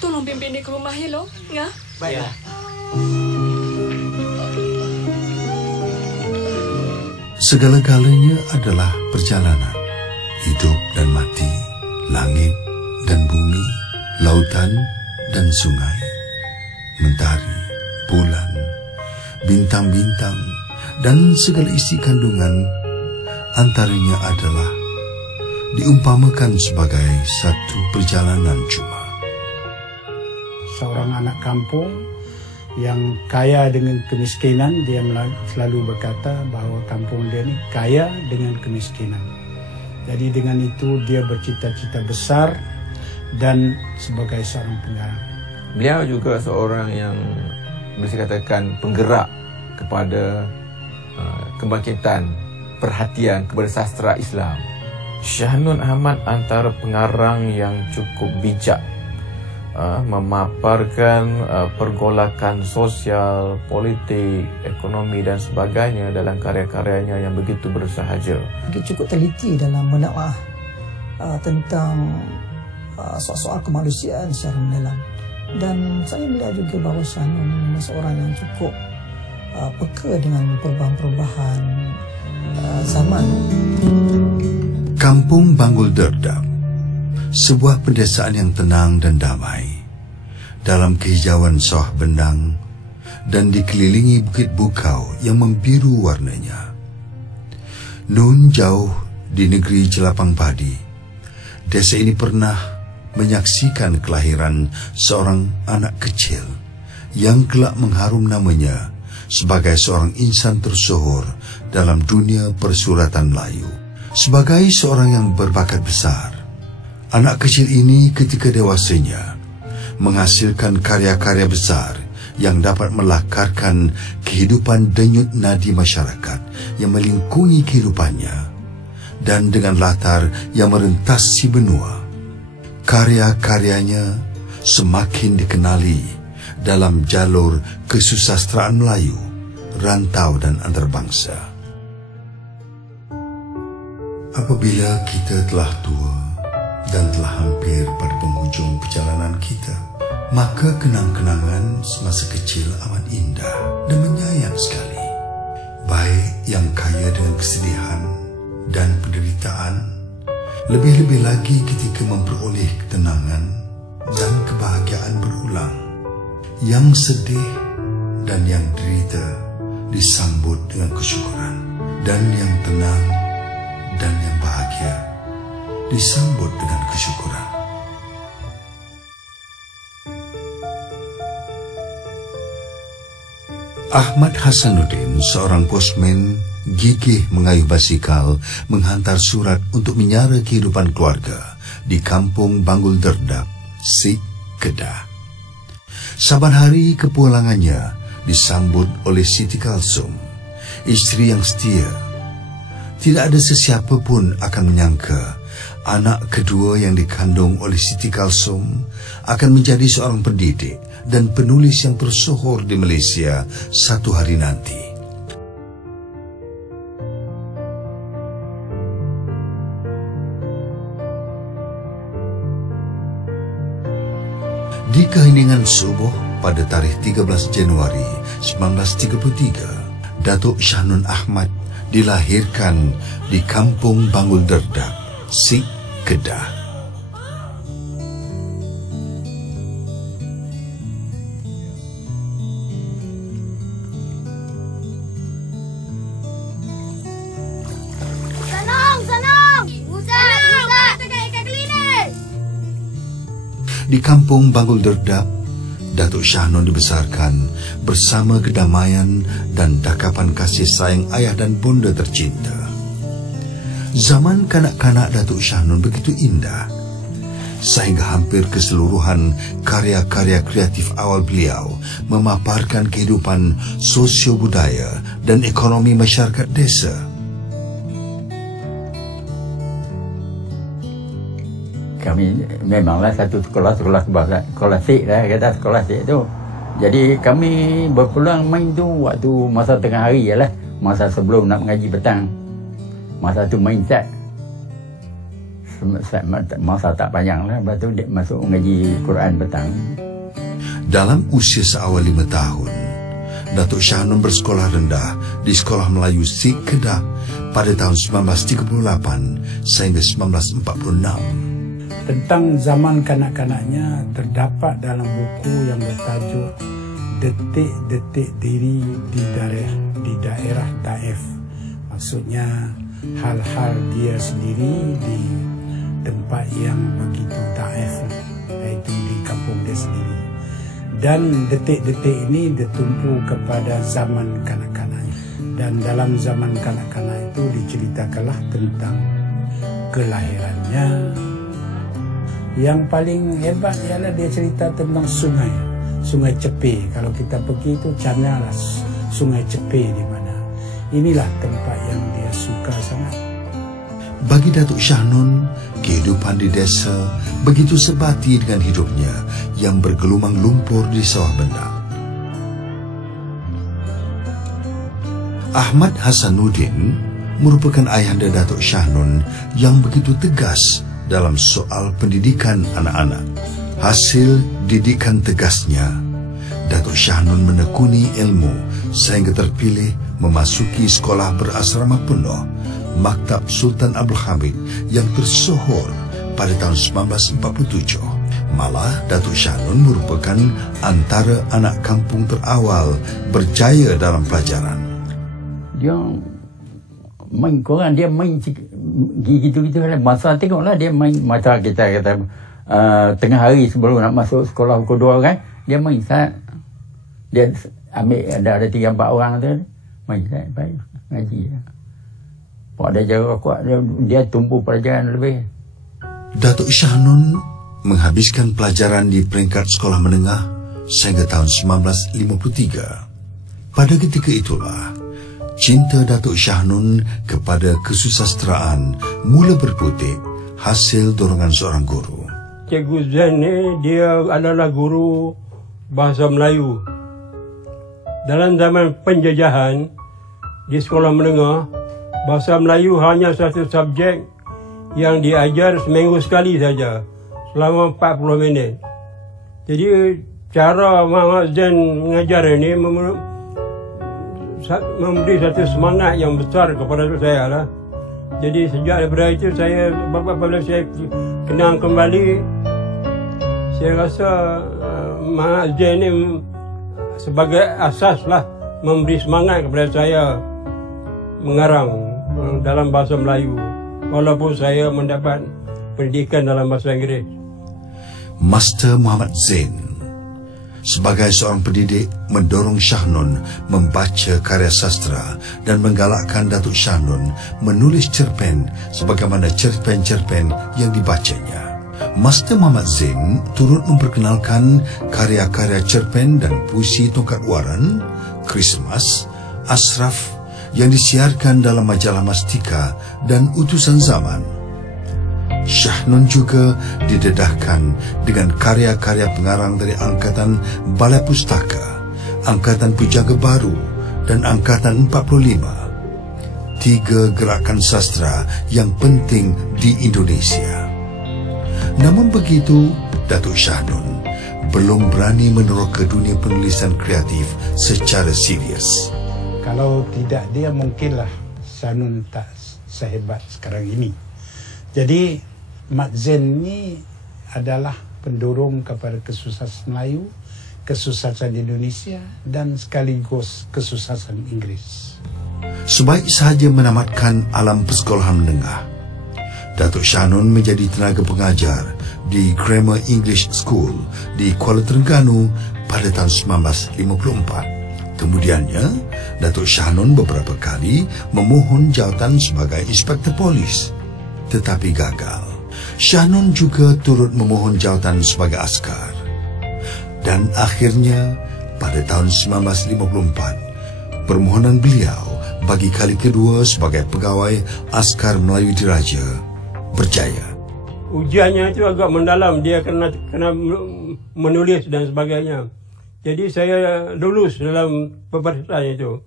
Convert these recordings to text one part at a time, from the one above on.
Tolong pimpin dia ke rumah ya, Long. Ya? Baiklah. Segala-galanya adalah perjalanan. Hidup dan mati, langit dan bumi, lautan dan sungai, mentari, bulan, bintang-bintang, dan segala isi kandungan antaranya adalah diumpamakan sebagai satu perjalanan cuma. Seorang anak kampung yang kaya dengan kemiskinan, dia selalu berkata bahawa kampung dia ni kaya dengan kemiskinan. Jadi dengan itu dia bercita-cita besar dan sebagai seorang penggarap. Beliau juga seorang yang bisa katakan penggerak kepada kebangkitan perhatian kepada sastra Islam. Shah Nun Ahmad antara pengarang yang cukup bijak, memaparkan pergolakan sosial, politik, ekonomi dan sebagainya dalam karya-karyanya yang begitu bersahaja. Cukup teliti dalam menelaah tentang soal-soal kemanusiaan secara mendalam. Dan saya melihat juga bahawa Shah Nun memang seorang yang cukup peka dengan perubahan-perubahan zaman. Kampung Banggul Derdap, sebuah pedesaan yang tenang dan damai, dalam kehijauan sawah bendang dan dikelilingi bukit bukau yang membiru warnanya. Nun jauh di negeri jelapang padi, desa ini pernah menyaksikan kelahiran seorang anak kecil yang kelak mengharum namanya sebagai seorang insan tersohor dalam dunia persuratan Melayu. Sebagai seorang yang berbakat besar, anak kecil ini ketika dewasanya menghasilkan karya-karya besar yang dapat melakarkan kehidupan denyut nadi masyarakat yang melingkungi kehidupannya, dan dengan latar yang merentasi benua. Karya-karyanya semakin dikenali dalam jalur kesusastraan Melayu, rantau dan antarabangsa. Apabila kita telah tua dan telah hampir pada penghujung perjalanan kita, maka kenang-kenangan semasa kecil amat indah dan menyayang sekali. Baik yang kaya dengan kesedihan dan penderitaan, lebih-lebih lagi ketika memperoleh ketenangan dan kebahagiaan berulang. Yang sedih dan yang derita disambut dengan kesyukuran, dan yang tenang dan yang bahagia disambut dengan kesyukuran. Ahmad Hasanuddin, seorang posmen gigih mengayuh basikal menghantar surat untuk menyara kehidupan keluarga di kampung Banggul Derdap, Sik Kedah. Saban hari kepulangannya disambut oleh Siti Kalsum, istri yang setia. Tidak ada sesiapa pun akan menyangka anak kedua yang dikandung oleh Siti Kalsum akan menjadi seorang pendidik dan penulis yang tersohor di Malaysia satu hari nanti. Di keheningan subuh pada tarikh 13 Januari 1933, Datuk Shah Nun Ahmad dilahirkan di kampung Banggul Derdap, Sik Kedah. Di kampung Banggul Derdap, Datuk Shah Nun dibesarkan bersama kedamaian dan dakapan kasih sayang ayah dan bonda tercinta. Zaman kanak-kanak Datuk Shah Nun begitu indah, sehingga hampir keseluruhan karya-karya kreatif awal beliau memaparkan kehidupan sosio-budaya dan ekonomi masyarakat desa. Kami memanglah satu sekolah bahasa, sekolah Sik lah, kata sekolah Sik tu. Jadi kami berpulang main tu waktu masa tengah hari lah, masa sebelum nak mengaji petang. Masa tu main set. Masa tak panjang lah. Lepas tu dia masuk mengaji Quran petang. Dalam usia seawal 5 tahun, Datuk Shah Nun bersekolah rendah di Sekolah Melayu Sik Kedah pada tahun 1938 sehingga 1946. Tentang zaman kanak-kanaknya terdapat dalam buku yang bertajuk Detik-detik diri di daerah Taif. Maksudnya hal-hal dia sendiri di tempat yang begitu Taif, iaitu di kampung dia sendiri. Dan detik-detik ini ditumpu kepada zaman kanak-kanaknya. Dan dalam zaman kanak-kanak itu diceritakanlah tentang kelahirannya. Yang paling hebat ialah dia cerita tentang Sungai Cepe. Kalau kita pergi itu carilah Sungai Cepe di mana. Inilah tempat yang dia suka sangat. Bagi Datuk Shah Nun, kehidupan di desa begitu sebati dengan hidupnya yang bergelumang lumpur di sawah bendang. Ahmad Hasanuddin merupakan ayahanda Datuk Shah Nun yang begitu tegas dalam soal pendidikan anak-anak. Hasil didikan tegasnya, Datuk Shah Nun menekuni ilmu sehingga terpilih memasuki sekolah berasrama penuh Maktab Sultan Abdul Hamid yang tersohor pada tahun 1947. Malah Datuk Shah Nun merupakan antara anak kampung terawal berjaya dalam pelajaran. Dia main Quran, dia main gitu-gitu lah. Masa tengoklah dia main macam kita kata tengah hari sebelum nak masuk sekolah pukul 2 kan, dia main sat. Dia ambil ada 3-4 orang tu main sat baik ngaji. Pak ada jaga kuat, dia tumpu pelajaran lebih. Datuk Shah Nun menghabiskan pelajaran di peringkat sekolah menengah sehingga tahun 1953. Pada ketika itulah cinta Datuk Shah Nun kepada kesusasteraan mula berputik hasil dorongan seorang guru. Cikgu Zain ni dia adalah guru bahasa Melayu. Dalam zaman penjajahan di sekolah menengah, bahasa Melayu hanya satu subjek yang diajar seminggu sekali saja selama 40 minit. Jadi cara Muhammad Zain mengajar ini memberi satu semangat yang besar kepada saya lah. Jadi sejak daripada itu saya, apabila saya kenal kembali, saya rasa Muhammad Zain ini sebagai asas lah memberi semangat kepada saya mengarang dalam bahasa Melayu, walaupun saya mendapat pendidikan dalam bahasa Inggeris. Master Muhammad Zain sebagai seorang pendidik mendorong Shah Nun membaca karya sastra dan menggalakkan Datuk Shah Nun menulis cerpen sebagaimana cerpen-cerpen yang dibacanya. Master Muhammad Zain turut memperkenalkan karya-karya cerpen dan puisi Tongkat Waran, Christmas, Ashraf yang disiarkan dalam majalah Mastika dan Utusan Zaman. Shah Nun juga didedahkan dengan karya-karya pengarang dari Angkatan Balai Pustaka, Angkatan Pujangga Baru dan Angkatan 45. 3 gerakan sastra yang penting di Indonesia. Namun begitu, Datuk Shah Nun belum berani menerok ke dunia penulisan kreatif secara serius. Kalau tidak dia mungkinlah Shah Nun tak sehebat sekarang ini. Jadi Mat Zain ni adalah pendorong kepada kesusasan Melayu, kesusasan Indonesia dan sekaligus kesusasan Inggris. Sebaik sahaja menamatkan alam persekolahan menengah, Datuk Shah Nun menjadi tenaga pengajar di Grammar English School di Kuala Terengganu pada tahun 1954. Kemudiannya, Datuk Shah Nun beberapa kali memohon jawatan sebagai inspektor polis, tetapi gagal. Shah Nun juga turut memohon jawatan sebagai askar. Dan akhirnya, pada tahun 1954, permohonan beliau bagi kali kedua sebagai pegawai Askar Melayu Diraja berjaya. Ujiannya itu agak mendalam, dia kena menulis dan sebagainya. Jadi saya lulus dalam peperiksaan itu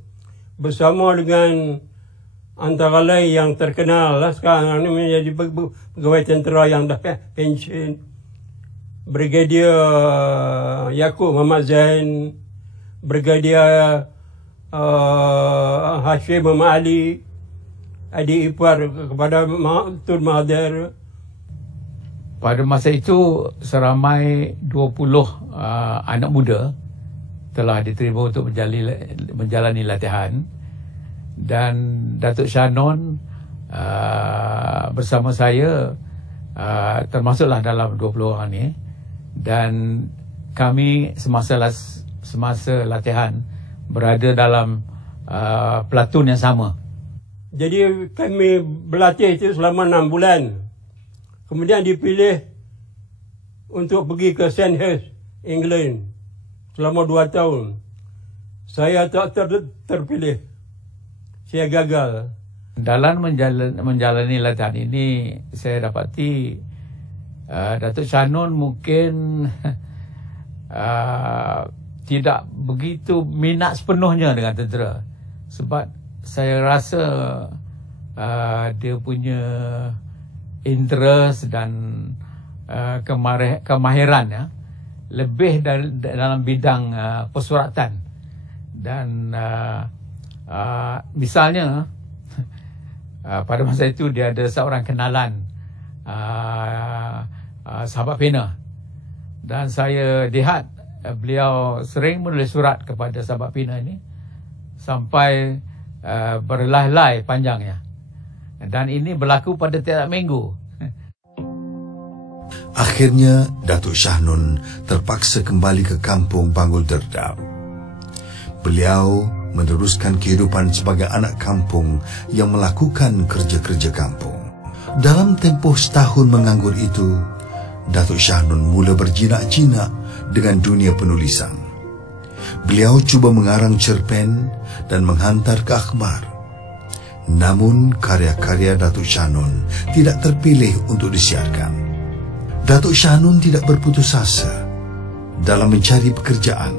bersama dengan antara lain yang terkenal lah sekarang ni menjadi pegawai tentera yang dah pension, Brigadier Yaakob Muhammad Zain, Brigadier Hashim Muhammad Ali, adik ipar kepada Tun Mahathir. Pada masa itu seramai 20 anak muda telah diterima untuk menjalani latihan, dan Datuk Shah Non bersama saya termasuklah dalam 20 orang ni, dan kami semasa latihan berada dalam platoon yang sama. Jadi kami berlatih itu selama 6 bulan. Kemudian dipilih untuk pergi ke Sandhurst, England selama 2 tahun. Saya tak terpilih. Saya gagal. Dalam menjalani latihan ini, saya dapati Datuk Shah Non mungkin tidak begitu minat sepenuhnya dengan tentera. Sebab saya rasa dia punya interest dan kemahiran lebih dalam bidang pesuratan. Dan misalnya pada masa itu dia ada seorang kenalan sahabat pena, dan saya lihat beliau sering menulis surat kepada sahabat pena ini sampai berlai-lai panjangnya. Dan ini berlaku pada tiap minggu. Akhirnya Datuk Shah Non terpaksa kembali ke kampung Bangul Derdap. Beliau meneruskan kehidupan sebagai anak kampung yang melakukan kerja-kerja kampung. Dalam tempoh setahun menganggur itu, Datuk Shah Non mula berjinak-jinak dengan dunia penulisan. Beliau cuba mengarang cerpen dan menghantar ke akhbar. Namun karya-karya Datuk Shah Non tidak terpilih untuk disiarkan. Datuk Shah Non tidak berputus asa dalam mencari pekerjaan.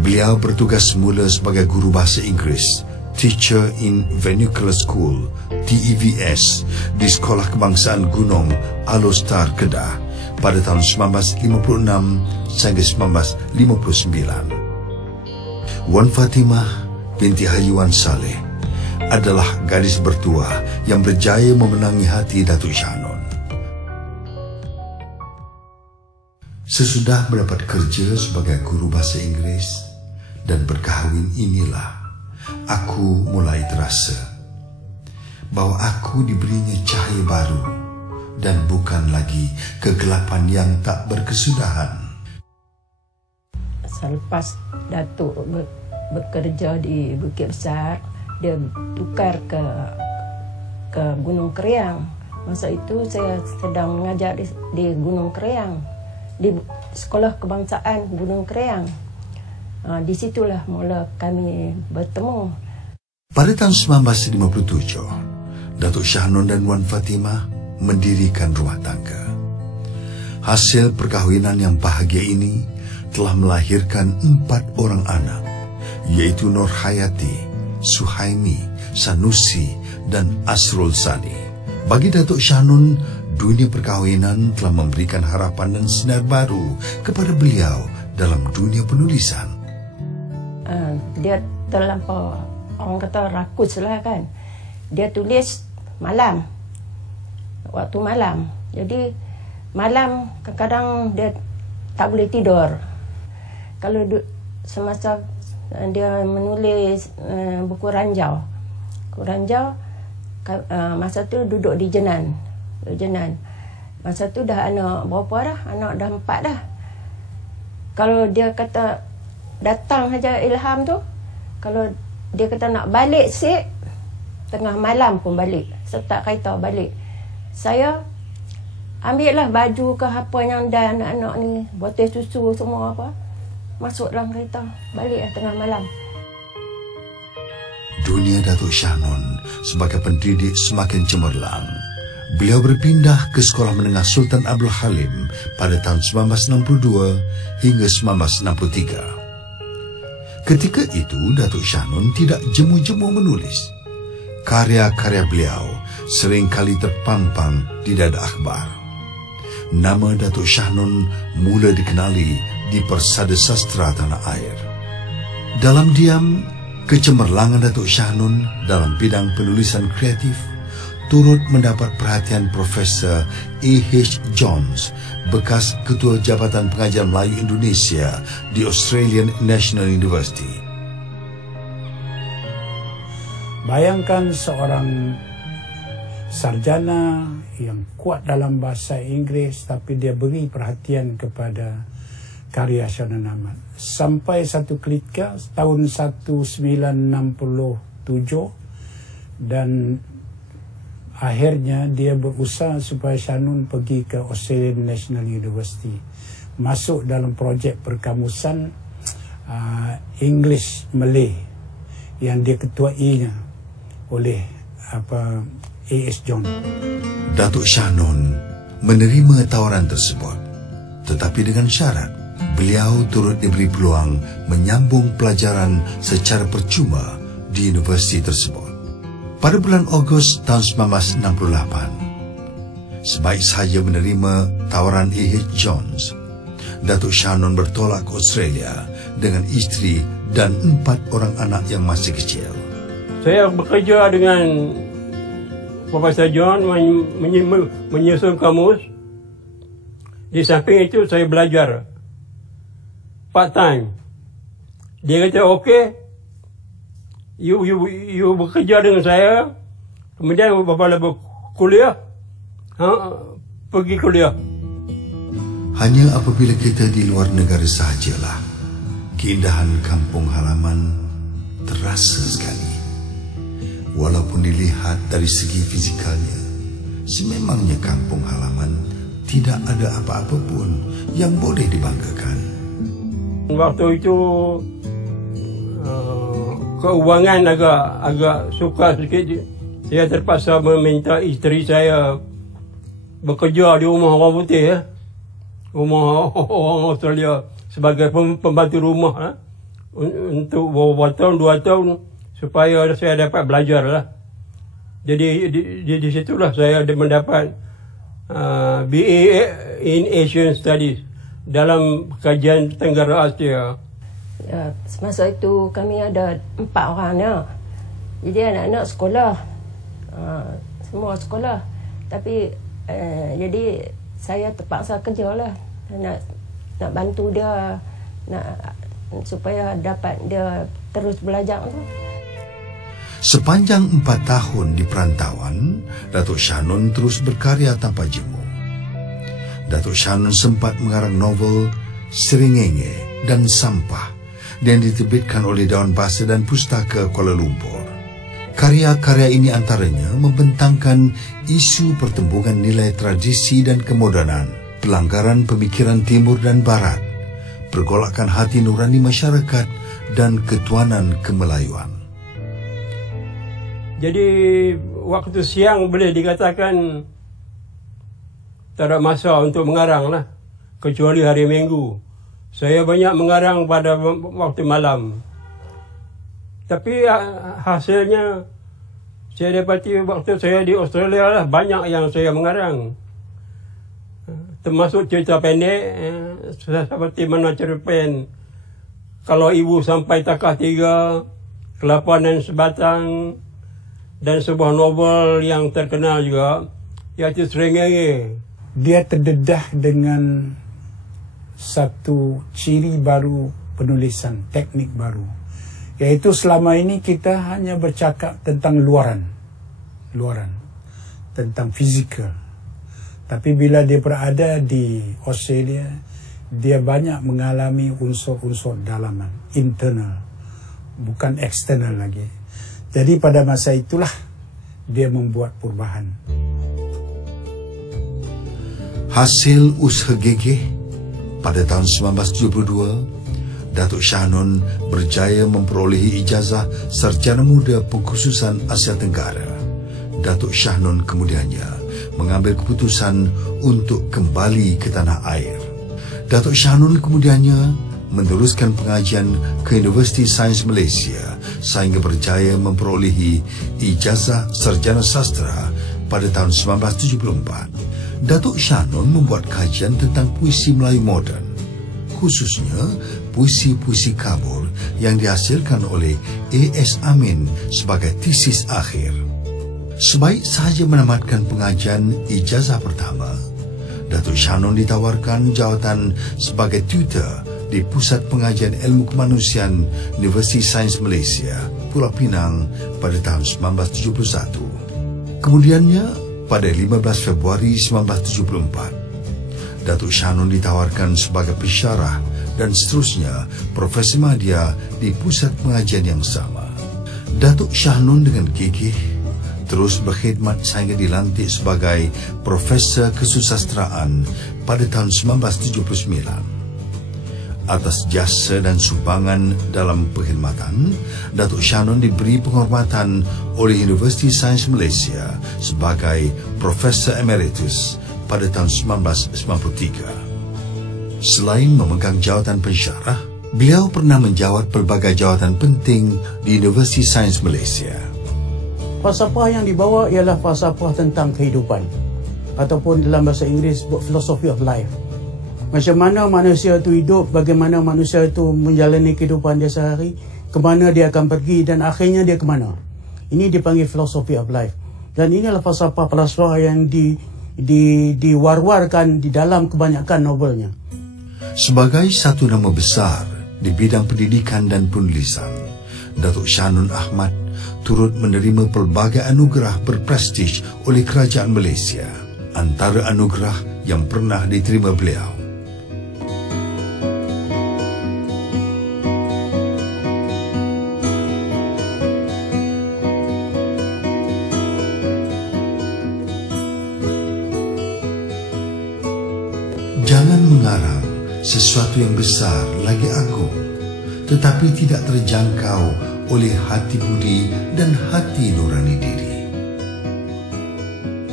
Beliau bertugas semula sebagai guru bahasa Inggeris, Teacher in Vernacular School, TEVS, di Sekolah Kebangsaan Gunung Alostar, Kedah pada tahun 1956 sehingga 1959. Wan Fatimah binti Haji Wan Saleh adalah gadis bertuah yang berjaya memenangi hati Datuk Shah Non. Sesudah mendapat kerja sebagai guru bahasa Inggeris dan berkahwin, inilah aku mulai terasa bahwa aku diberinya cahaya baru dan bukan lagi kegelapan yang tak berkesudahan. Selepas Datuk bekerja di Bukit Besar, dia tukar ke Gunung Kriang. Masa itu saya sedang mengajar di Gunung Kriang, di Sekolah Kebangsaan Gunung Kriang. Di situlah mula kami bertemu. Pada tahun 1957, Datuk Shah Non dan Wan Fatimah mendirikan rumah tangga. Hasil perkahwinan yang bahagia ini telah melahirkan 4 orang anak, yaitu Nur Hayati, Suhaimi, Sanusi, dan Asrul Sani. Bagi Datuk Shah Non, dunia perkahwinan telah memberikan harapan dan sinar baru kepada beliau dalam dunia penulisan. Dia terlampau, orang kata rakus lah kan. Dia tulis malam, waktu malam. Jadi malam kadang-kadang dia tak boleh tidur. Kalau semasa dia menulis buku ranjau. Masa tu duduk di Jenan. Masa tu dah anak berapa dah? Anak dah 4 dah. Kalau dia kata datang saja ilham tu, kalau dia kata nak balik sik, tengah malam pun balik. Setak kereta balik. Saya ambil lah baju ke apa yang dah anak-anak ni, botol susu semua apa, masuk dalam kereta, balik lah tengah malam. Dunia Datuk Shah Non sebagai pendidik semakin cemerlang. Beliau berpindah ke Sekolah Menengah Sultan Abdul Halim pada tahun 1962 hingga 1963. Ketika itu Datuk Shah Non tidak jemu-jemu menulis. karya-karya beliau seringkali terpampang di dada akhbar. Nama Datuk Shah Nun mula dikenali di persada sastra tanah air. Dalam diam, kecemerlangan Datuk Shah Nun dalam bidang penulisan kreatif turut mendapat perhatian Profesor A.H. Johns, bekas Ketua Jabatan Pengajar Melayu Indonesia di Australian National University. Bayangkan seorang sarjana yang kuat dalam bahasa Inggeris, tapi dia beri perhatian kepada karya Shah Nun Ahmad. Sampai satu ketika tahun 1967 dan akhirnya dia berusaha supaya Shah Nun pergi ke Australian National University, masuk dalam projek perkamusan English Malay yang diketuainya oleh A.S. John. Datuk Shah Nun menerima tawaran tersebut, tetapi dengan syarat beliau turut diberi peluang menyambung pelajaran secara percuma di universiti tersebut. Pada bulan Ogos tahun 1968, sebaik sahaja menerima tawaran A.H. Johns, Datuk Shah Nun bertolak ke Australia dengan isteri dan 4 orang anak yang masih kecil. Saya bekerja dengan Profesor John menyusun kamus. Di samping itu saya belajar part time. Dia kata okey, you bekerja dengan saya, kemudian Bapak kuliah, pergi kuliah. Hanya apabila kita di luar negara sahajalah keindahan kampung halaman terasa sekali. Walaupun dilihat dari segi fizikalnya, sememangnya kampung halaman tidak ada apa-apa pun yang boleh dibanggakan. Waktu itu keuangan agak sukar sikit. Saya terpaksa meminta isteri saya bekerja di rumah orang putih, rumah orang Australia sebagai pembantu rumah untuk beberapa tahun, 2 tahun, supaya saya dapat belajar lah. Jadi di situlah saya mendapat BA in Asian Studies dalam kajian Tenggara Asia. Ya, semasa itu kami ada 4 orang anak. Jadi anak-anak sekolah, semua sekolah. Tapi jadi saya terpaksa kerja lah, nak bantu dia, supaya dapat dia terus belajar tu. Sepanjang 4 tahun di perantauan, Datuk Shah Nun terus berkarya tanpa jemu. Datuk Shah Nun sempat mengarang novel Seringenge dan Sampah yang diterbitkan oleh Dewan Bahasa dan Pustaka Kuala Lumpur. Karya-karya ini antaranya membentangkan isu pertembungan nilai tradisi dan kemodernan, pelanggaran pemikiran timur dan barat, pergolakan hati nurani masyarakat, dan ketuanan kemelayuan. Jadi waktu siang boleh dikatakan tak ada masa untuk mengarang lah, kecuali hari Minggu. Saya banyak mengarang pada waktu malam. Tapi hasilnya saya dapati waktu saya di Australia lah, banyak yang saya mengarang. Termasuk cerita pendek, seperti mana cerpen Kalau Ibu Sampai Takah 3, Kelapa dan Sebatang, dan sebuah novel yang terkenal juga, iaitu Seringenge. Dia terdedah dengan satu ciri baru penulisan, teknik baru, iaitu selama ini kita hanya bercakap tentang luaran, tentang fizikal. Tapi bila dia berada di Australia, dia banyak mengalami unsur-unsur dalaman, internal, bukan eksternal lagi. Jadi pada masa itulah dia membuat perubahan. Hasil usaha gigih, pada tahun 1972, Datuk Shah Nun berjaya memperolehi ijazah Sarjana Muda Pengkhususan Asia Tenggara. Datuk Shah Nun kemudiannya mengambil keputusan untuk kembali ke tanah air. Datuk Shah Nun kemudiannya meneruskan pengajian ke Universiti Sains Malaysia sehingga berjaya memperolehi ijazah sarjana sastra pada tahun 1974. Datuk Shah Nun membuat kajian tentang puisi Melayu moden, khususnya puisi-puisi kabur yang dihasilkan oleh A.S. Amin sebagai tesis akhir. Sebaik sahaja menamatkan pengajian ijazah pertama, Datuk Shah Nun ditawarkan jawatan sebagai tutor di Pusat Pengajian Ilmu Kemanusiaan Universiti Sains Malaysia, Pulau Pinang pada tahun 1971. Kemudiannya, pada 15 Februari 1974, Datuk Shah Nun ditawarkan sebagai pensyarah dan seterusnya Profesor Madya di Pusat Pengajian yang sama. Datuk Shah Nun dengan gigih terus berkhidmat sehingga dilantik sebagai Profesor Kesusastraan pada tahun 1979. Atas jasa dan sumbangan dalam perkhidmatan, Datuk Shah Nun diberi penghormatan oleh Universiti Sains Malaysia sebagai Profesor Emeritus pada tahun 1993. Selain memegang jawatan pensyarah, beliau pernah menjawat pelbagai jawatan penting di Universiti Sains Malaysia. Falsafah yang dibawa ialah falsafah tentang kehidupan, ataupun dalam bahasa Inggeris philosophy of life. Macam mana manusia itu hidup, bagaimana manusia itu menjalani kehidupan dia sehari, ke mana dia akan pergi dan akhirnya dia ke mana. Ini dipanggil philosophy of life. Dan inilah falsafah yang diwar-warkan di dalam kebanyakan novelnya. Sebagai satu nama besar di bidang pendidikan dan penulisan, Datuk Shah Nun Ahmad turut menerima pelbagai anugerah berprestij oleh Kerajaan Malaysia. Antara anugerah yang pernah diterima beliau: jangan mengarang sesuatu yang besar lagi agung, tetapi tidak terjangkau oleh hati budi dan hati nurani diri.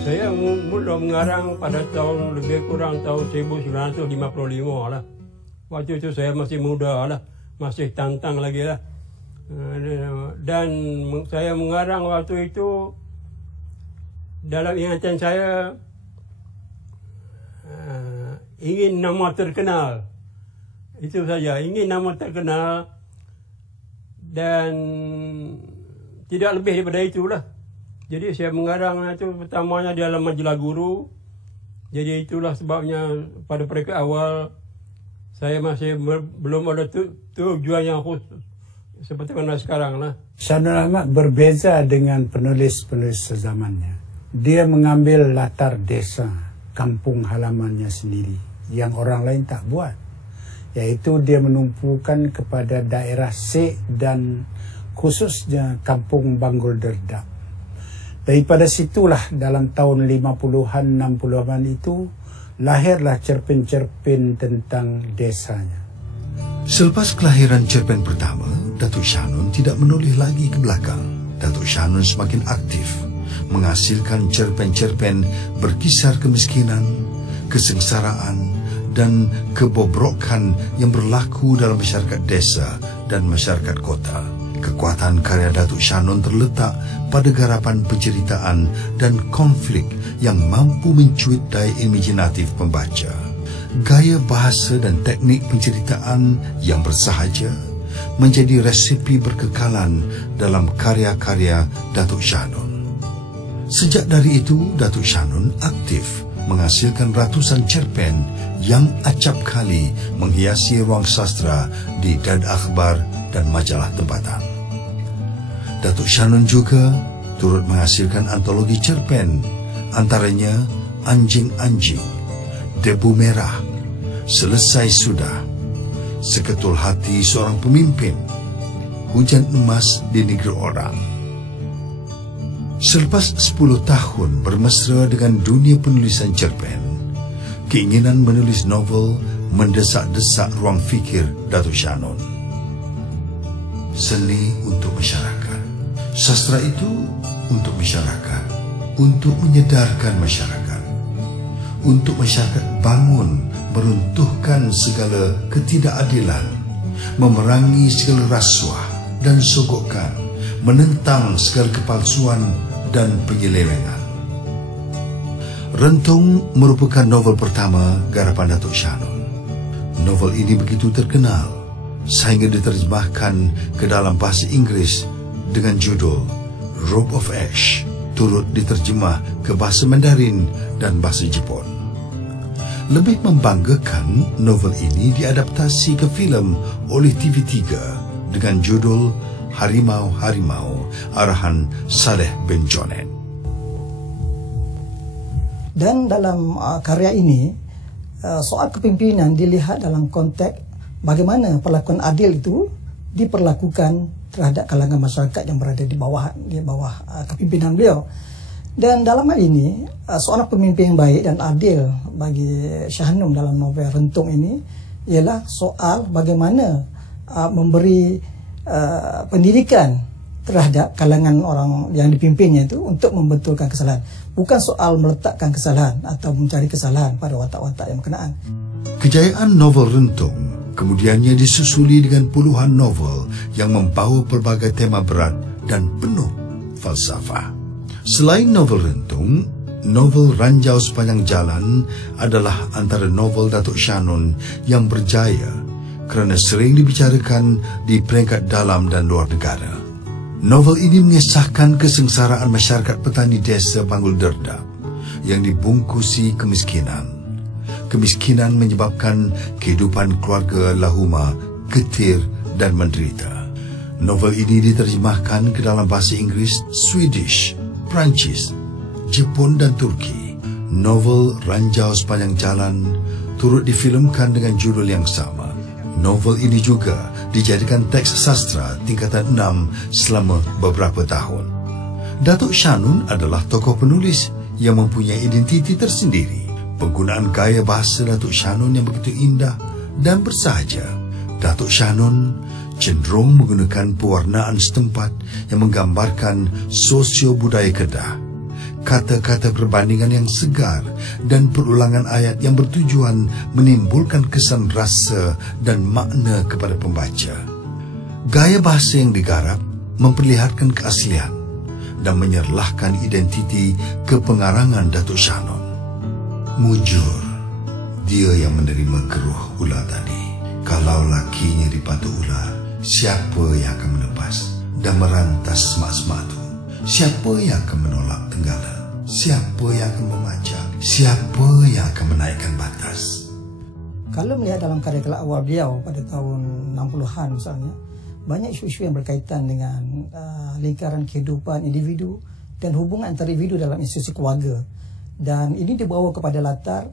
Saya mula mengarang pada tahun lebih kurang tahun 1955 lah. Waktu itu saya masih muda lah, masih tantang lagi lah. Dan saya mengarang waktu itu dalam ingatan saya ingin nama terkenal. Itu saja, ingin nama terkenal dan tidak lebih daripada itulah. Jadi saya mengarang itu pertamanya dalam majalah Guru. Jadi itulah sebabnya pada peringkat awal saya masih belum ada tujuan yang khusus seperti mana sekarang lah. Shah Nun Ahmad berbeza dengan penulis-penulis sezamannya. Dia mengambil latar desa, kampung halamannya sendiri yang orang lain tak buat. Iaitu dia menumpukan kepada daerah Sek dan khususnya kampung Banggul Derdap. Daripada situlah dalam tahun 50-an, 60-an itu lahirlah cerpen-cerpen tentang desanya. Selepas kelahiran cerpen pertama, Datuk Shah Nun tidak menoleh lagi ke belakang. Datuk Shah Nun semakin aktif menghasilkan cerpen-cerpen berkisar kemiskinan, kesengsaraan dan kebobrokan yang berlaku dalam masyarakat desa dan masyarakat kota. Kekuatan karya Datuk Shah Nun terletak pada garapan penceritaan dan konflik yang mampu mencuit daya imajinatif pembaca. Gaya bahasa dan teknik penceritaan yang bersahaja menjadi resepi berkekalan dalam karya-karya Datuk Shah Nun. Sejak dari itu, Datuk Shah Nun aktif menghasilkan ratusan cerpen yang acap kali menghiasi ruang sastra di dan akhbar dan majalah tempatan. Datuk Shah Nun juga turut menghasilkan antologi cerpen, antaranya Anjing-Anjing, Debu Merah, Selesai Sudah, Seketul Hati Seorang Pemimpin, Hujan Emas di Negeri Orang. Selepas 10 tahun bermesra dengan dunia penulisan cerpen, keinginan menulis novel mendesak-desak ruang fikir Datuk Shah Nun. Seni untuk masyarakat. Sastra itu untuk masyarakat, untuk menyedarkan masyarakat, untuk masyarakat bangun meruntuhkan segala ketidakadilan memerangi segala rasuah dan sogokan, menentang segala kepalsuan dan penyelewengan. Rentung merupakan novel pertama garapan Datuk Syahnun. Novel ini begitu terkenal sehingga diterjemahkan ke dalam bahasa Inggris dengan judul Robe of Ash, turut diterjemah ke bahasa Mandarin dan bahasa Jepun. Lebih membanggakan, novel ini diadaptasi ke filem oleh TV3 dengan judul Harimau-Harimau, arahan Saleh bin Jonet. Dan dalam karya ini, soal kepimpinan dilihat dalam konteks bagaimana perlakuan adil itu diperlakukan terhadap kalangan masyarakat yang berada di bawah kepimpinan beliau. Dan dalam hal ini, seorang pemimpin yang baik dan adil bagi Syahnun dalam novel Rentung ini ialah soal bagaimana memberi pendidikan terhadap kalangan orang yang dipimpinnya itu untuk membetulkan kesalahan. Bukan soal meletakkan kesalahan atau mencari kesalahan pada watak-watak yang berkenaan. Kejayaan novel Rentung kemudiannya disusuli dengan puluhan novel yang membawa pelbagai tema berat dan penuh falsafah. Selain novel Rentung, novel Ranjau Sepanjang Jalan adalah antara novel Datuk Syahnun yang berjaya kerana sering dibicarakan di peringkat dalam dan luar negara. Novel ini mengisahkan kesengsaraan masyarakat petani desa Bangul Derdap yang dibungkusi kemiskinan. Kemiskinan menyebabkan kehidupan keluarga Lahuma getir dan menderita. Novel ini diterjemahkan ke dalam bahasa Inggris, Swedish, Perancis, Jepun dan Turki. Novel Ranjau Sepanjang Jalan turut difilmkan dengan judul yang sama. Novel ini juga dijadikan teks sastra tingkatan 6 selama beberapa tahun. Datuk Syahnun adalah tokoh penulis yang mempunyai identiti tersendiri. Penggunaan gaya bahasa Datuk Syahnun yang begitu indah dan bersahaja. Datuk Syahnun cenderung menggunakan pewarnaan setempat yang menggambarkan sosio-budaya Kedah, kata-kata perbandingan yang segar dan perulangan ayat yang bertujuan menimbulkan kesan rasa dan makna kepada pembaca. Gaya bahasa yang digarap memperlihatkan keaslian dan menyerlahkan identiti kepengarangan Datuk Syahnun. Mujur, dia yang menerima keruh ular tadi. Kalau lakinya dipatuk ular, siapa yang akan menebas dan merantas semak-semak itu? Siapa yang akan menolak tenggalan? Siapa yang akan memanja? Siapa yang akan menaikkan batas? Kalau melihat dalam karya awal beliau pada tahun 60-an misalnya, banyak isu-isu yang berkaitan dengan lingkaran kehidupan individu dan hubungan antara individu dalam institusi keluarga. Dan ini dibawa kepada latar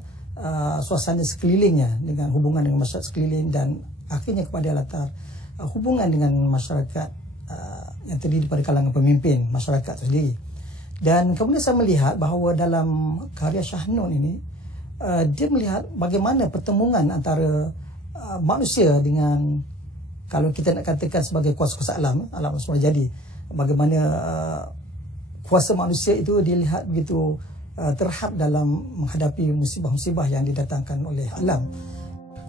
suasana sekelilingnya dengan hubungan dengan masyarakat sekeliling dan akhirnya kepada latar hubungan dengan masyarakat yang terdiri pada kalangan pemimpin masyarakat sendiri. Dan kemudian saya melihat bahawa dalam karya Syahnun ini dia melihat bagaimana pertemuan antara manusia dengan, kalau kita nak katakan sebagai kuasa-kuasa alam semula jadi, bagaimana kuasa manusia itu dilihat begitu terhad dalam menghadapi musibah-musibah yang didatangkan oleh alam.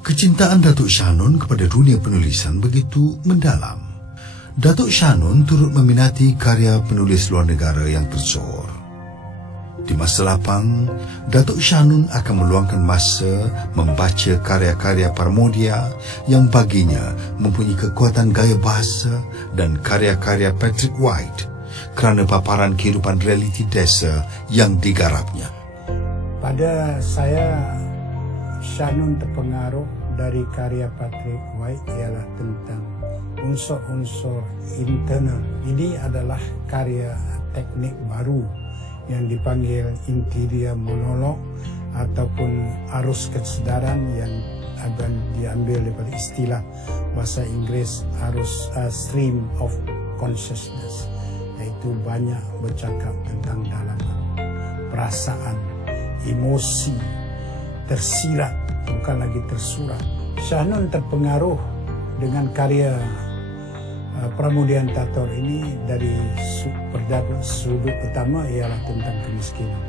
Kecintaan Datuk Syahnun kepada dunia penulisan begitu mendalam. Datuk Syahnun turut meminati karya penulis luar negara yang tersohor. Di masa lapang, Datuk Syahnun akan meluangkan masa membaca karya-karya Parmodia yang baginya mempunyai kekuatan gaya bahasa dan karya-karya Patrick White kerana paparan kehidupan realiti desa yang digarapnya. Pada saya, Syahnun terpengaruh dari karya Patrick White ialah tentang unsur-unsur internal. Ini adalah karya teknik baru yang dipanggil interior monolog ataupun arus kesedaran yang akan diambil daripada istilah bahasa Inggeris arus stream of consciousness, iaitu banyak bercakap tentang dalaman, perasaan, emosi, tersirat, bukan lagi tersurat. Syahnun terpengaruh dengan karya Pramudian Tator ini dari sudut utama ialah tentang kemiskinan.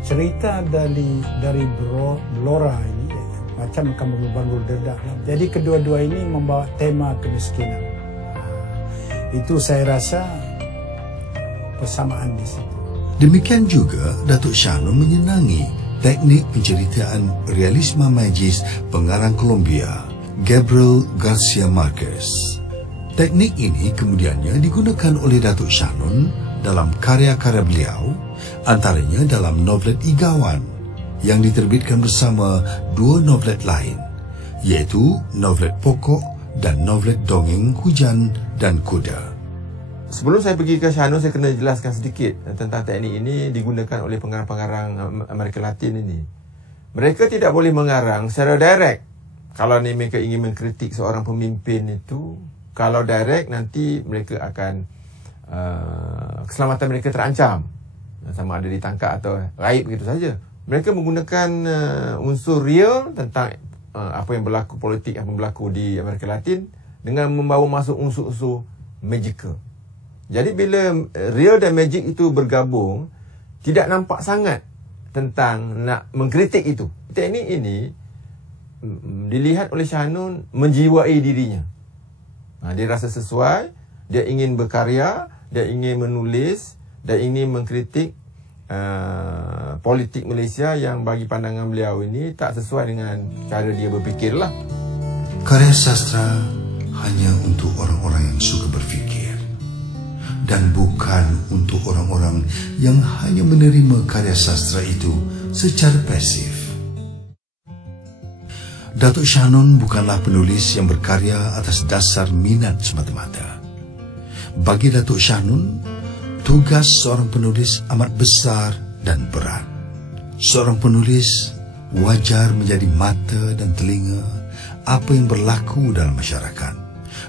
Cerita dari Blora ini, macam akan berbangun dedak. Jadi kedua-dua ini membawa tema kemiskinan. Itu saya rasa persamaan di situ. Demikian juga Datuk Shah Nun menyenangi teknik penceritaan realisme magis pengarang Colombia, Gabriel Garcia Marquez. Teknik ini kemudiannya digunakan oleh Datuk Shah Nun dalam karya-karya beliau, antaranya dalam novelet Igawan yang diterbitkan bersama dua novelet lain, iaitu novelet Pokok dan novelet Dongeng Hujan dan Kuda. Sebelum saya pergi ke Shah Nun, saya kena jelaskan sedikit tentang teknik ini digunakan oleh pengarang-pengarang Amerika Latin ini. Mereka tidak boleh mengarang secara direct. Kalau mereka ingin mengkritik seorang pemimpin itu, kalau direct nanti mereka akan keselamatan mereka terancam. Sama ada ditangkap atau raib begitu saja. Mereka menggunakan unsur real tentang apa yang berlaku politik, apa yang berlaku di Amerika Latin dengan membawa masuk unsur-unsur magical. Jadi bila real dan magic itu bergabung, tidak nampak sangat tentang nak mengkritik itu. Teknik ini dilihat oleh Shah Nun menjiwai dirinya. Dia rasa sesuai, dia ingin berkarya, dia ingin menulis, dia ingin mengkritik politik Malaysia yang bagi pandangan beliau ini tak sesuai dengan cara dia berfikirlah. Karya sastra hanya untuk orang-orang yang suka berfikir dan bukan untuk orang-orang yang hanya menerima karya sastra itu secara pasif. Datuk Shah Nun bukanlah penulis yang berkarya atas dasar minat semata-mata. Bagi Datuk Shah Nun, tugas seorang penulis amat besar dan berat. Seorang penulis wajar menjadi mata dan telinga apa yang berlaku dalam masyarakat.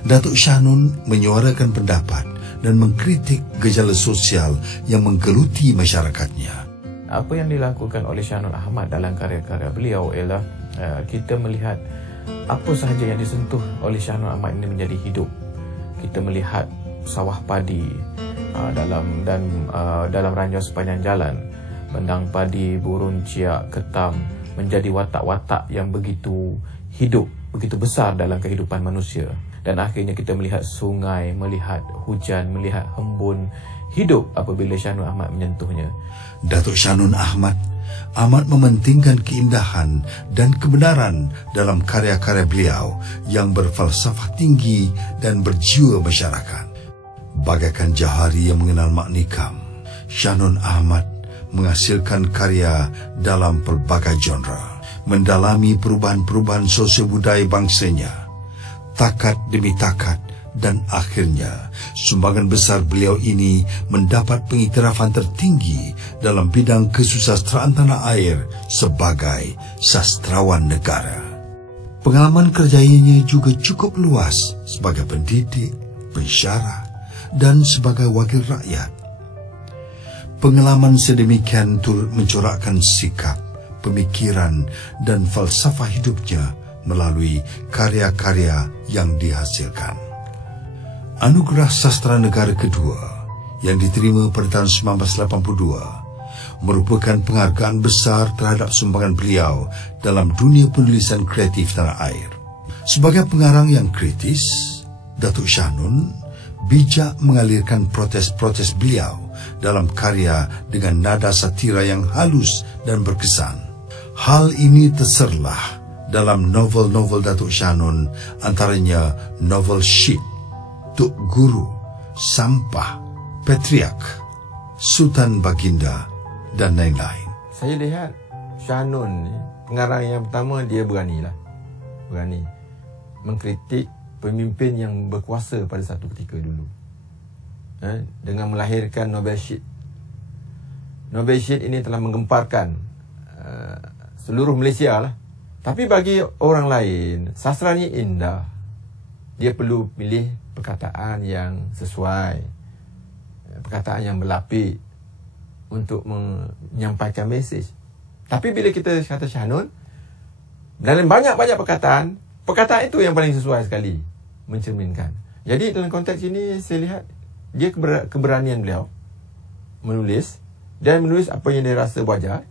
Datuk Shah Nun menyuarakan pendapat dan mengkritik gejala sosial yang menggeluti masyarakatnya. Apa yang dilakukan oleh Shah Nun Ahmad dalam karya-karya beliau ialah kita melihat apa sahaja yang disentuh oleh Shah Nun Ahmad ini menjadi hidup. Kita melihat sawah padi dalam ranjau sepanjang jalan, bendang padi, burung ciak, ketam menjadi watak-watak yang begitu hidup, begitu besar dalam kehidupan manusia. Dan akhirnya kita melihat sungai, melihat hujan, melihat embun hidup apabila Shah Nun Ahmad menyentuhnya. Datuk Shah Nun Ahmad amat mementingkan keindahan dan kebenaran dalam karya-karya beliau yang berfalsafah tinggi dan berjiwa masyarakat. Bagaikan jahari yang mengenal maknikam, Shah Nun Ahmad menghasilkan karya dalam pelbagai genre, mendalami perubahan-perubahan sosial budaya bangsanya, takat demi takat, dan akhirnya sumbangan besar beliau ini mendapat pengiktirafan tertinggi dalam bidang kesusastraan tanah air sebagai sastrawan negara. Pengalaman kerjanya juga cukup luas sebagai pendidik, pensyarah, dan sebagai wakil rakyat. Pengalaman sedemikian turut mencorakkan sikap, pemikiran, dan falsafah hidupnya melalui karya-karya yang dihasilkan. Anugerah Sastra Negara kedua yang diterima pada tahun 1982 merupakan penghargaan besar terhadap sumbangan beliau dalam dunia penulisan kreatif tanah air. Sebagai pengarang yang kritis, Datuk Shah Nun bijak mengalirkan protes-protes beliau dalam karya dengan nada satira yang halus dan berkesan. Hal ini terserlah dalam novel-novel Datuk Shah Nun, antaranya novel Syit, Tuk Guru, Sampah, Patriark, Sultan Baginda, dan lain-lain. Saya lihat Shah Nun ni, pengarang yang pertama, dia berani mengkritik pemimpin yang berkuasa pada satu ketika dulu, dengan melahirkan novel Syit. Novel Syit ini telah menggemparkan seluruh Malaysia lah. Tapi bagi orang lain, sastranya indah. Dia perlu pilih perkataan yang sesuai, perkataan yang berlapik untuk menyampaikan mesej. Tapi bila kita kata Shah Nun, dalam banyak-banyak perkataan itu yang paling sesuai sekali mencerminkan. Jadi dalam konteks ini saya lihat dia keberanian beliau menulis dan menulis apa yang dia rasa wajar.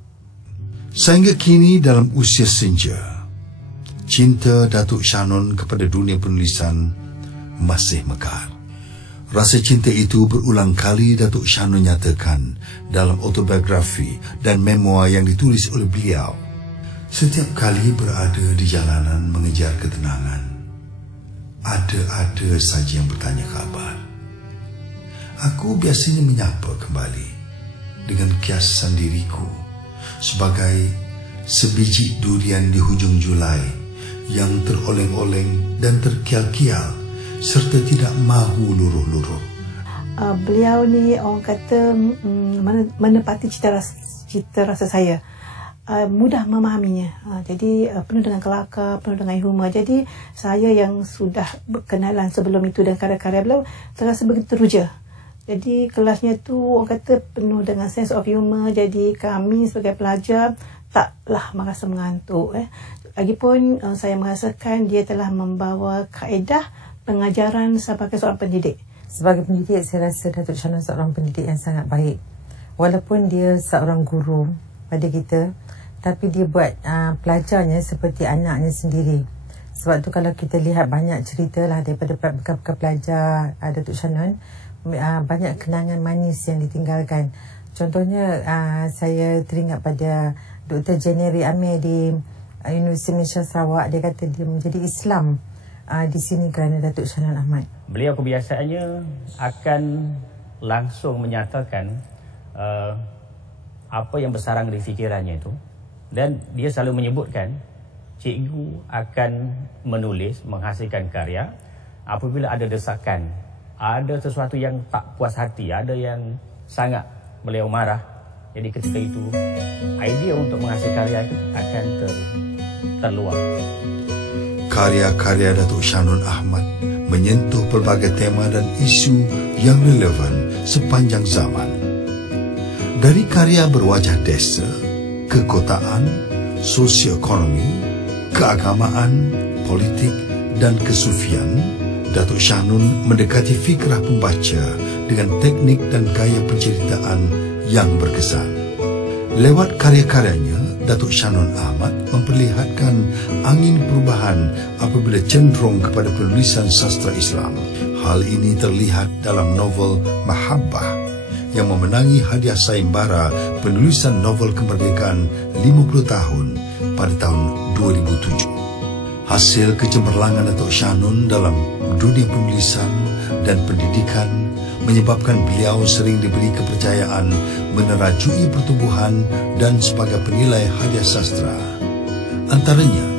Sehingga kini dalam usia senja, cinta Datuk Shah Nun kepada dunia penulisan masih mekar. Rasa cinta itu berulang kali Datuk Shah Nun nyatakan dalam autobiografi dan memoir yang ditulis oleh beliau. Setiap kali berada di jalanan mengejar ketenangan, ada saja yang bertanya khabar. Aku biasanya menyapa kembali dengan kiasan diriku sebagai sebiji durian di hujung Julai yang teroleng-oleng dan terkial-kial serta tidak mahu luruh-luruh. Beliau ni orang kata menepati cita rasa saya. Mudah memahaminya. Jadi penuh dengan kelakar, penuh dengan humor. Jadi saya yang sudah berkenalan sebelum itu dan karya-karya beliau terasa begitu teruja. Jadi kelasnya tu orang kata penuh dengan sense of humor. Jadi kami sebagai pelajar taklah merasa mengantuk. Lagipun saya merasakan dia telah membawa kaedah pengajaran sebagai seorang pendidik. Sebagai pendidik, saya rasa Datuk Shah Nun seorang pendidik yang sangat baik. Walaupun dia seorang guru pada kita, tapi dia buat pelajarnya seperti anaknya sendiri. Sebab tu kalau kita lihat banyak cerita lah daripada bekas-bekas pelajar Datuk Shah Nun, banyak kenangan manis yang ditinggalkan. Contohnya saya teringat pada Dr. Jeneri Amir di Universiti Malaysia Sarawak. Dia kata dia menjadi Islam di sini kerana Datuk Shah Nun Ahmad. Beliau kebiasaannya akan langsung menyatakan apa yang bersarang di fikirannya itu, dan dia selalu menyebutkan cikgu akan menulis, menghasilkan karya apabila ada desakan, ada sesuatu yang tak puas hati, ada yang sangat beliau marah. Jadi ketika itu idea untuk menghasilkan karya itu akan terluar. Karya-karya Datuk Shah Nun Ahmad menyentuh pelbagai tema dan isu yang relevan sepanjang zaman. Dari karya berwajah desa, kekotaan, sosioekonomi, keagamaan, politik dan kesufian, Datuk Shah Nun mendekati fikrah pembaca dengan teknik dan gaya penceritaan yang berkesan. Lewat karya-karyanya, Datuk Shah Nun Ahmad memperlihatkan angin perubahan apabila cenderung kepada penulisan sastra Islam. Hal ini terlihat dalam novel Mahabbah yang memenangi hadiah sayembara penulisan novel kemerdekaan 50 tahun pada tahun 2007. Hasil kecemerlangan Datuk Shah Nun dalam dunia penulisan dan pendidikan menyebabkan beliau sering diberi kepercayaan menerajui pertumbuhan dan sebagai penilai hadiah sastra. Antaranya,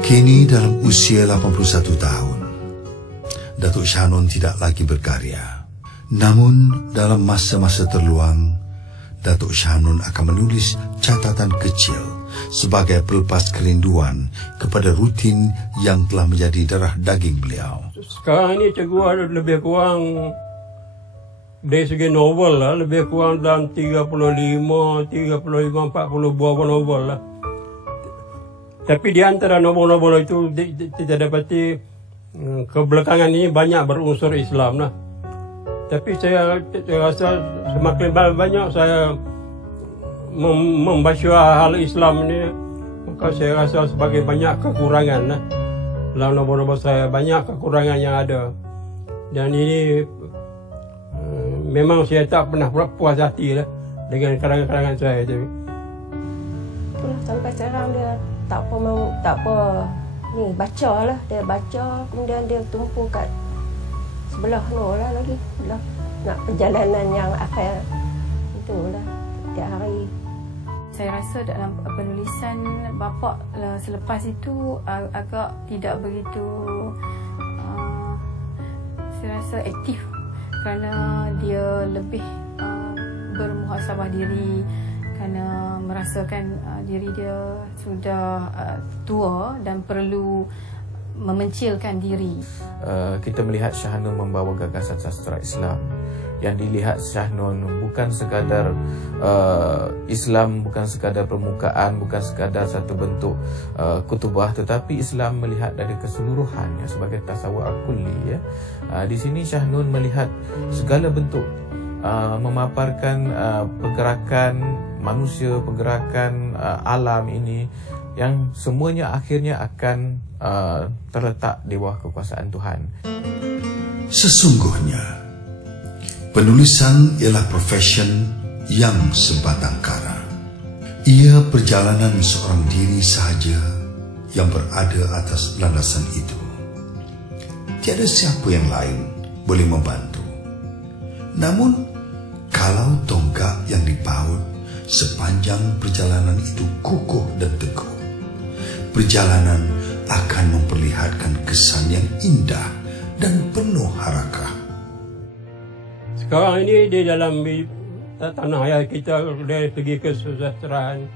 kini dalam usia 81 tahun, Datuk Shah Nun tidak lagi berkarya. Namun dalam masa-masa terluang, Datuk Shah Nun akan menulis catatan kecil sebagai pelepas kerinduan kepada rutin yang telah menjadi darah daging beliau. Sekarang ini cikgu ada lebih kurang dari segi novel lah, lebih kurang dalam 35, 40 buah novel lah. Tapi di antara novel-novel itu kita dapati kebelakangan ini banyak berunsur Islam lah. Tapi saya rasa semakin banyak saya membaca hal Islam ini, maka saya rasa sebagai banyak kekurangan lah. Dalam novel-novel saya banyak kekurangan yang ada. Dan ini memang saya tak pernah puas hati lah dengan karangan-karangan saya. Itulah sampai sekarang dia tak apa ni baca lah, dia baca kemudian dia tumpu kat sebelah no lah lagi lah, nak perjalanan yang akhir itulah tiap hari. Saya rasa dalam penulisan bapa selepas itu agak tidak begitu saya rasa aktif kerana dia lebih bermuhasabah diri kerana merasakan diri dia sudah tua dan perlu memencilkan diri. Kita melihat Shah Nun membawa gagasan sastra Islam yang dilihat Shah Nun bukan sekadar Islam, bukan sekadar permukaan, bukan sekadar satu bentuk kutubah, tetapi Islam melihat dari keseluruhannya sebagai tasawwur al-kulli, ya. Di sini Shah Nun melihat segala bentuk memaparkan pergerakan manusia, pergerakan alam ini yang semuanya akhirnya akan terletak di bawah kekuasaan Tuhan. Sesungguhnya, penulisan ialah profession yang sebatang kara. Ia perjalanan seorang diri sahaja yang berada atas landasan itu. Tiada siapa yang lain boleh membantu. Namun, kalau tonggak yang dipaut sepanjang perjalanan itu kukuh dan teguh, perjalanan akan memperlihatkan kesan yang indah dan penuh harakah. Sekarang ini di dalam tanah air kita, dari segi kesejahteraan,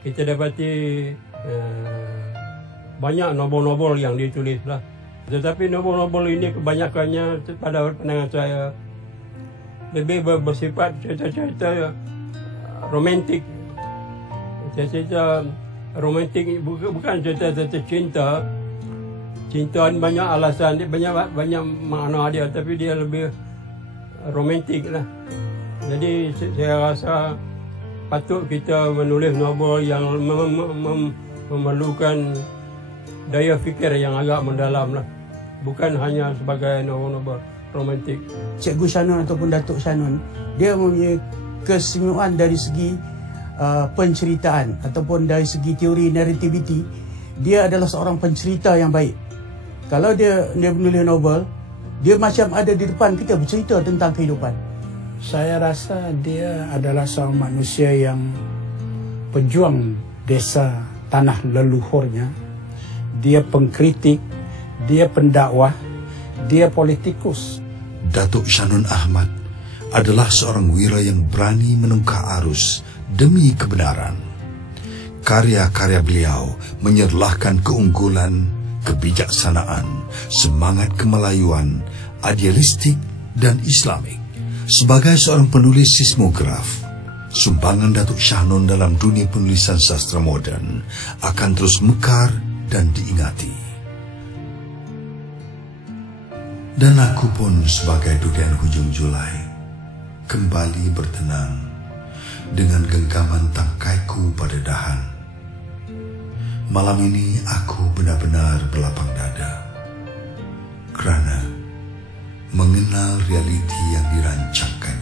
kita dapati banyak novel-novel yang ditulis lah. Tetapi novel-novel ini kebanyakannya pada pandangan saya lebih bersifat cerita-cerita romantik. Cerita romantik bukan cerita-cerita cinta. Cinta banyak alasan, banyak makna dia, tapi dia lebih romantik lah. Jadi saya rasa patut kita menulis novel yang memerlukan daya fikir yang agak mendalam lah. Bukan hanya sebagai novel-novel romantik. Cikgu Shah Nun ataupun Datuk Shah Nun, dia mempunyai keistimewaan dari segi penceritaan ataupun dari segi teori narrativity. Dia adalah seorang pencerita yang baik. Kalau dia menulis novel, dia macam ada di depan kita bercerita tentang kehidupan. Saya rasa dia adalah seorang manusia yang pejuang desa tanah leluhurnya. Dia pengkritik, dia pendakwah, dia politikus. Datuk Shah Nun Ahmad adalah seorang wira yang berani menungkah arus demi kebenaran. Karya-karya beliau menyerlahkan keunggulan, kebijaksanaan, semangat kemelayuan, idealistik dan islamik. Sebagai seorang penulis sismograf, sumbangan Datuk Shah Nun dalam dunia penulisan sastra moden akan terus mekar dan diingati. Dan aku pun sebagai durian hujung Julai kembali bertenang dengan genggaman tangkaiku pada dahan. Malam ini aku benar-benar berlapang dada kerana mengenal realiti yang dirancangkan